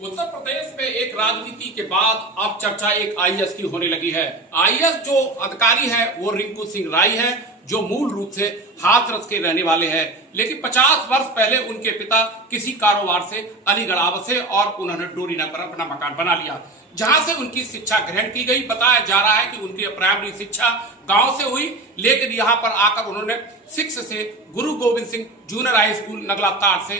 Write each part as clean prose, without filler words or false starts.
उत्तर प्रदेश में एक राजनीति के बाद अब चर्चा एक आईएएस की होने लगी है। आईएएस जो अधिकारी है वो रिंकू सिंह राय है, जो मूल रूप से हाथरस के रहने वाले हैं, लेकिन 50 वर्ष पहले उनके पिता किसी कारोबार से अलीगढ़ बसे और उन्होंने डोरीना पर अपना मकान बना लिया, जहां से उनकी शिक्षा ग्रहण की गई। बताया जा रहा है कि उनकी प्राइमरी शिक्षा गांव से हुई, लेकिन यहां पर आकर उन्होंने 6 से Guru Gobind Singh junior high school Naglatar से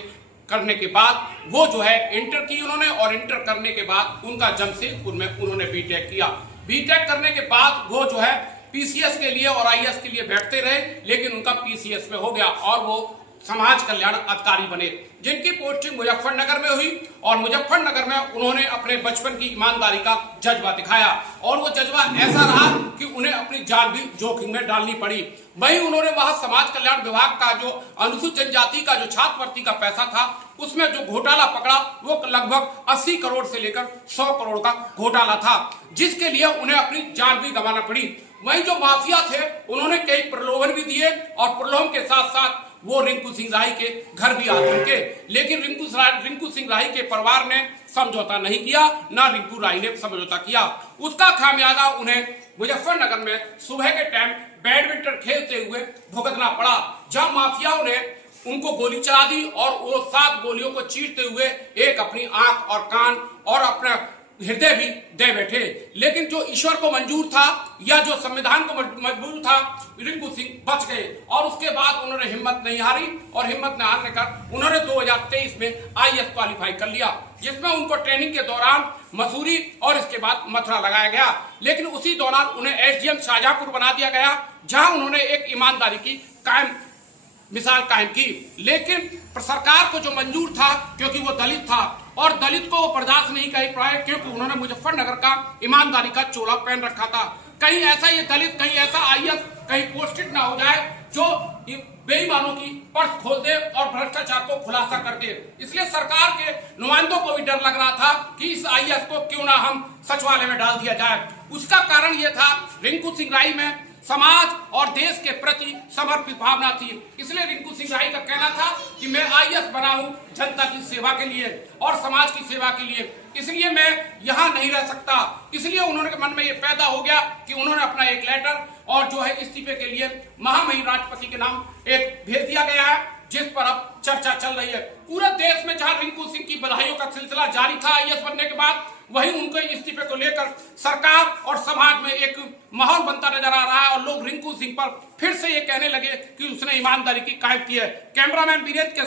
करने के बाद वो जो है इंटर की उन्होंने, और इंटर करने के बाद उनका जमशेदपुर में उन्होंने बीटेक किया। बीटेक करने के बाद वो जो है पीसीएस के लिए और आईएएस के लिए बैठते रहे, लेकिन उनका पीसीएस में हो गया और वो समाज कल्याण अधिकारी बने, जिनकी पोस्टिंग मुजफ्फरनगर में हुई। और मुजफ्फरनगर में उन्होंने अपने बचपन की ईमानदारी का जज्बा दिखाया, और वो जज्बा ऐसा रहा कि उन्हें अपनी जान भी जोखिम में डालनी पड़ी। वहीं उन्होंने वहां समाज कल्याण विभाग का जो अनुसूचित जनजाति का जो छात्रवृत्ति का पैसा था, उसमें जो घोटाला पकड़ा वो लगभग 80 करोड़ से लेकर 100 करोड़ का घोटाला था, जिसके लिए उन्हें अपनी जान भी गंवाना पड़ी। वहीं जो माफिया थे उन्होंने कई प्रलोभन भी दिए, और प्रलोभन के साथ साथ वो रिंकू सिंह राय के घर भी आ चुके, लेकिन रिंकू सिंह राय के परिवार ने समझौता नहीं किया, ना रिंकू राय ने समझौता किया। उसका खामियाजा उन्हें मुजफ्फरनगर में सुबह के टाइम बैडमिंटन खेलते हुए भुगतना पड़ा, जहां माफियाओं ने उनको गोली चला दी और वो 7 गोलियों को चीरते हुए एक अपनी आंख और कान और अपना हृदय भी दे बैठे। लेकिन जो ईश्वर को मंजूर था या जो संविधान को मंजूर था, रिंकू सिंह बच गए, और उसके बाद उन्होंने हिम्मत नहीं हारी, और हिम्मत न हारने का उन्होंने 2023 में आईएएस क्वालिफाई कर लिया, जिसमें उनको ट्रेनिंग के दौरान मसूरी और इसके बाद मथुरा लगाया गया। लेकिन उसी दौरान उन्हें एसडीएम शाहजहांपुर बना दिया गया, जहां उन्होंने एक ईमानदारी की मिसाल कायम की। लेकिन सरकार को जो मंजूर था, क्योंकि वो दलित था और दलित को वो बर्दाश्त नहीं कर पाए, क्योंकि उन्होंने मुजफ्फरनगर का ईमानदारी का चोला पहन रखा था। कहीं ऐसा ये दलित, कहीं ऐसा आईएएस कहीं पोस्टेड ना हो जाए जो बेईमानों की पर्स खोल दे और भ्रष्टाचार को खुलासा कर दे। इसलिए सरकार के नुमाइंदों को भी डर लग रहा था कि इस आईएएस को क्यों ना हम सचिवालय में डाल दिया जाए। उसका कारण ये था, रिंकू सिंह राय में समाज और देश के प्रति समर्पित भावना थी। इसलिए रिंकू सिंह राय का कहना था कि मैं आईएएस बना हूं जनता की सेवा के लिए और समाज की सेवा के लिए, इसलिए मैं यहां नहीं रह सकता। इसलिए उन्होंने मन में ये पैदा हो गया कि उन्होंने अपना एक लेटर और जो है इस्तीफे के लिए महामहिम राष्ट्रपति के नाम एक भेज दिया गया है, जिस पर अब चर्चा चल रही है पूरे देश में। जहां रिंकू सिंह की बधाइयों का सिलसिला जारी था आईएएस बनने के बाद, वहीं उनके इस्तीफे को लेकर सरकार और समाज में एक माहौल बनता नजर आ रहा है, और लोग रिंकू सिंह पर फिर से ये कहने लगे कि उसने ईमानदारी की कायम की है। कैमरामैन वीरेंद्र के